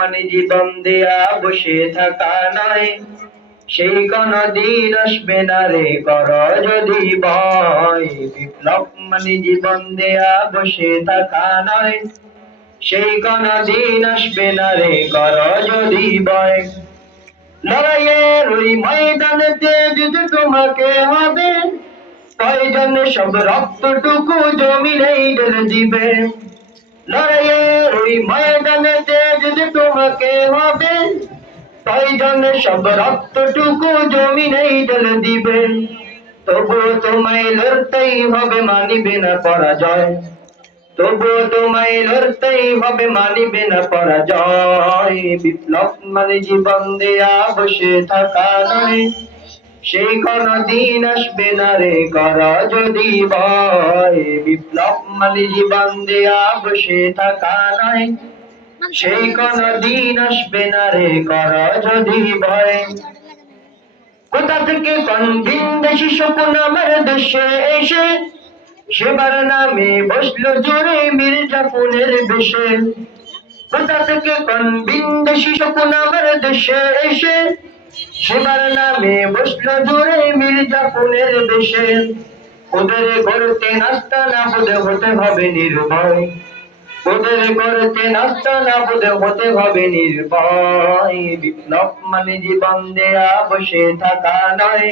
মানে জীবন দেয়া বসে থাকা নয়, সেই কোনদিন আসবে না রে কর যদি ভয়। বিপ্লব মানে জীবন দেয়া বসে থাকা নয়, সেই কোনদিন আসবে না রে কর যদি ভয়। লড়াইয়ের ওই ময়দানেতে যদি তোমাকে হবে, প্রয়োজনে সব রক্তটুকু জমিনেই ঢেলে দিবে। লড়াইয়ের ওই ময়দানেতে যদি তোমাকে হবে, প্রয়োজনে সব রক্তটুকু জমিনেই ঢেলে দিবে। তবুও তোমায় লড়তেই হবে, মানিবে না পরাজয়। তবুও তোমায় লড়তেই হবে, মানিবে না পরাজয়। বিপ্লব মানে জীবন দেয়া বসে থাকা নয়, সেই কোনদিন আসবে না রে কর যদি ভয়। বিপ্লব মানে জীবন দেয়া বসে থাকা নয়, সেই কোনদিন আসবে না রে কর যদি ভয়। কোথা থেকে কোন ভিনদেশী শকুন আমার দেশে এসে সেবার নামে বসলো জোরে মির্জাফরের বেশে। কোথা থেকে কোন ভিনদেশী শকুন আমার দেশে এসে সেবার নামে বসলো জোরে মির্জাফরের বেশে। ওদের গড়তে নাস্তা না বুঝে হতে হবে নির্ভয়, ওদের গড়তে নাস্তা না বুঝে হতে হবে নির্ভয়। বিপ্লব মানে জীবন দেয়া বসে থাকা নয়,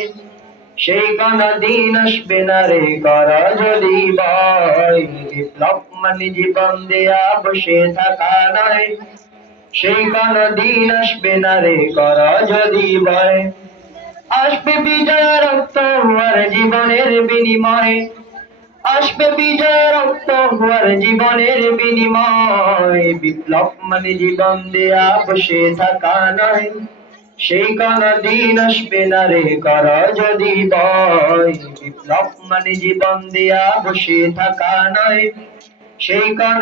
সেই কোনদিন আসবে না রে কর যদি ভয়। বিপ্লব মানে জীবন দেয়া বসে থাকা নয়, সেই কোনদিন আসবে না রে কর যদি ভয়। আসবে বিজয় রক্ত হওয়ার জীবনের বিনিময়, আসবে বিজয় রক্ত হওয়ার জীবনের বিনিময়। বিপ্লব মানে জীবন দেয়া বসে থাকা নয়, সেই কোনদিন আসবে না রে কর যদি ভয়। বিপ্লব মানে জীবন দেয়া বসে থাকা নয়, সেই কোন